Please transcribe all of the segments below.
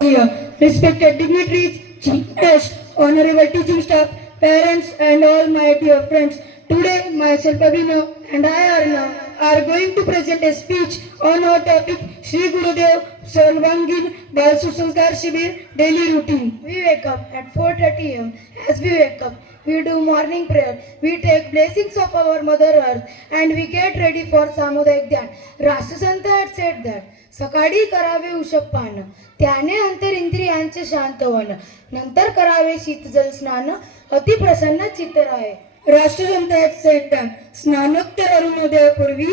Here, respected dignitaries, chief guests, honorable teaching staff, parents, and all my dear friends. Today, myself Abhinav and I are going to present a speech on our topic Sri Gurudev Sarvangin Bal Susanskar Shibir Daily Routine. We wake up at 4:30 am. As we wake up, we do morning prayer. We take blessings of our Mother Earth and we get ready for Samudayak Dhyan. Rashtrasanta had said that सकाळी करावे उषपान त्याने अंतर इंद्रियांचे शांत one नंतर करावे शीतजल स्नान अति प्रसन्न चित्त राहे. राष्ट्रसंत सेड स्नानोत्तर अरुणोदयापूर्वी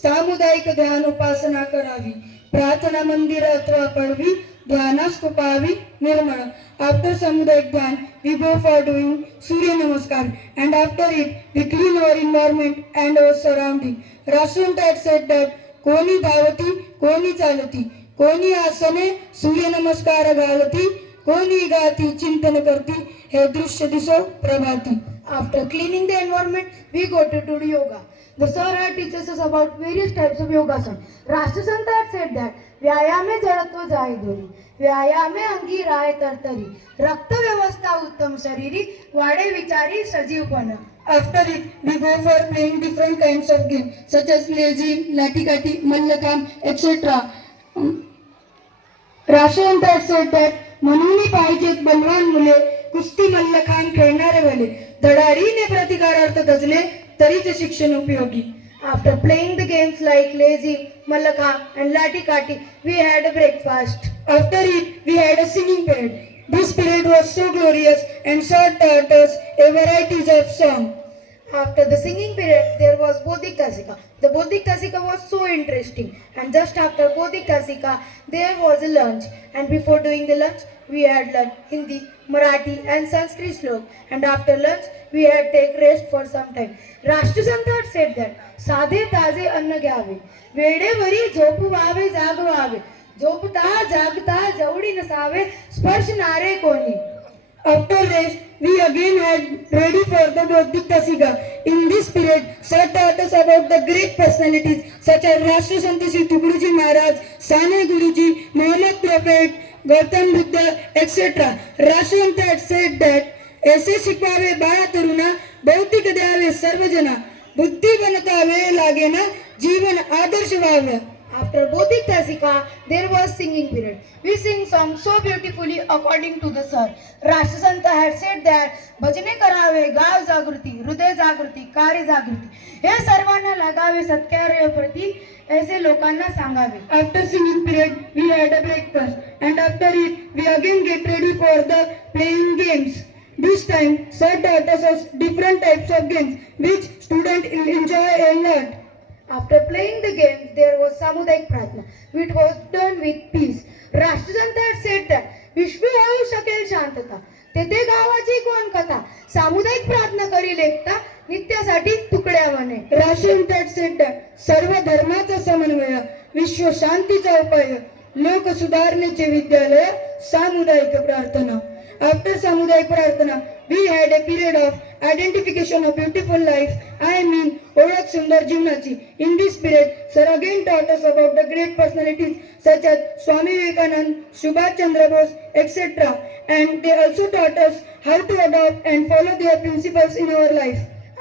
सामुदायिक ध्यान उपासना करावी. प्रार्थना मंदिर अथवा पडवी ध्यानास कुपावी निर्मळ. आफ्टर सामुदायिक ध्यान we go for doing सूर्य नमस्कार and after it we clean our environment and our surrounding. राष्ट्रसंत said that कोणी धावती कोणी चालती कोणी आसने सूर्य नमस्कार घालती कोणी गाती चिंतन करती हे दृश्य दिसो प्रभाती. After cleaning the environment, we go to do yoga. The sir had teaches us about various types of yogasana. Rashtrasanta had said that व्यायामे जडत्व जाय दोरी व्यायामे अंगी राय तरतरी रक्त व्यवस्था उत्तम शरीरी वाडे विचारी सजीवपण. After it, we go for playing different kinds of games such as lazy, latikati, mallakam, etc. राष्ट्रसंत said that म्हणून पाहिजेत बलवान मुले कुस्ती मल्लखांब खेळणारे भले धडाडीने प्रतिकारार्थ गजले तरीच शिक्षण उपयोगी. After playing the games like lazy, mallakhamb and latikati, we had a breakfast. After it, we had a singing period. This period was so glorious and taught us a varieties of song. After the singing period, there was Bodhikasika. The Bodhikasika was so interesting. And just after Bodhikasika, there was a lunch. And before doing the lunch, we had learned Hindi, Marathi and Sanskrit slok. And after lunch, we had take rest for some time. Rashtrasanta had said that, साधे ताजे अन्न घ्यावे, वेळेवरी झोपवावे जागवावे, झोपता जागता जवळी नसावे, स्पर्शणारे कोणी. After rest, we again had ready for the Bodhikasika. In this period, sir taught us about the great personalities such as Rashtrasanta Sri Tukaruji Maharaj, Sane Guruji, Muhammad Prophet, Gautam Buddha, etc. Rashtrasanta had said that ऐसे शिकवावे बाळा तरुणा भौतिक द्यावे सर्वजना बुद्धी बनता वेळ लागेना जीवन आदर्श व्हावे. After Bodhikasika, there was singing period. We sing songs so beautifully according to the sir. Rashtrasanta had said that भजने करावे गाव जागृती हृदय जागृती कार्य जागृती हे सर्वांना लागावे सत्कार्य प्रती ऐसे लोकांना सांगावे. After singing period, we had a breakfast and after it, we again get ready for the playing games. This time, sir taught us different types of games which students enjoy a lot. After playing the game, there was Samudayak Pratna, which was done with peace. Rashtrasanta had said that विश्व होऊ शकेल शांतता तेथे गावाची कोण कथा सामुदायिक प्रार्थना करी लेखता नित्यासाठी तुकड्या म्हणे. राष्ट्रसंत had said that सर्व धर्माचा समन्वय विश्व शांतीचा उपाय लोक सुधारणेचे विद्यालय सामुदायिक प्रार्थना. After Samudayik Prarthana, we had a period of identification of beautiful life. I mean, Odak Sundar Jivnachi. In this period, sir again taught us about the great personalities such as Swami Vivekanand, Subhash Chandra Bose, etc. And they also taught us how to adopt and follow their principles in our life.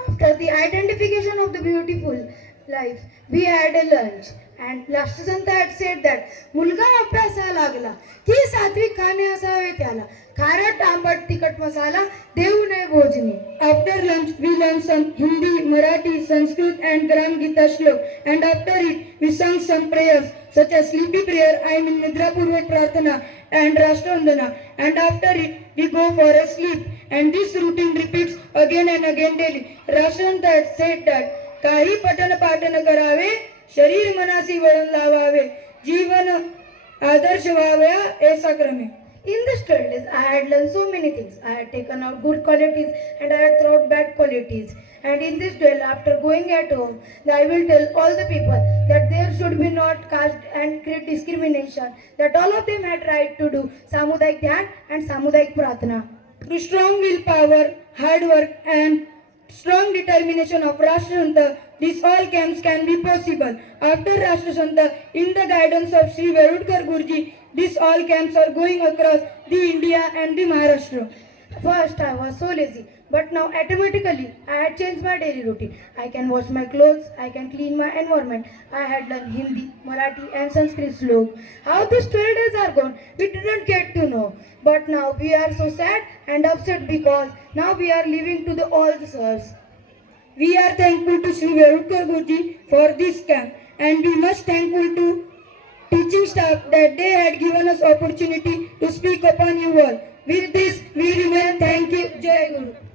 After the identification of the beautiful life, we had a lunch. And Rashtrasanta had said that मुलगा अभ्यासा लागला की सात्विक खाणे असावे त्याला खारट आंबट तिखट मसाला देऊ नये भोजनी. After lunch we learned some Hindi, Marathi, Sanskrit and Gram Gita shlok and after it we sang some prayers such as sleepy prayer, I mean Nidra Purvak Prarthana and Rashtrandana and after it we go for a sleep and this routine repeats again and again daily. Rashtrasanta had said that काही पठन पाठन करावे शरीर मनासी वळण लावावे जीवन आदर्श व्हाव्या ऐसा क्रमे. In the studies, I had learned so many things. I had taken out good qualities and I had thrown out bad qualities. And in this duel, after going at home, I will tell all the people that there should be not caste and create discrimination. That all of them had right to do Samudayak Dhyan and Samudayak Pratna. Through strong willpower, hard work and strong determination of Rashtrasanta, these all camps can be possible. After Rashtrasanta, in the guidance of Sri Verudkar Guruji, These all camps are going across the India and the Maharashtra. First, I was so lazy, but now automatically I had changed my daily routine. I can wash my clothes, I can clean my environment. I had learned Hindi, Marathi, and Sanskrit slok. How these 12 days are gone, we didn't get to know. But now we are so sad and upset because now we are leaving to the old sirs. We are thankful to Sri Verudkar Guruji for this camp, and we must thankful to teaching staff that they had given us opportunity to speak upon you all. With this, we remain thank you. Jai Guru.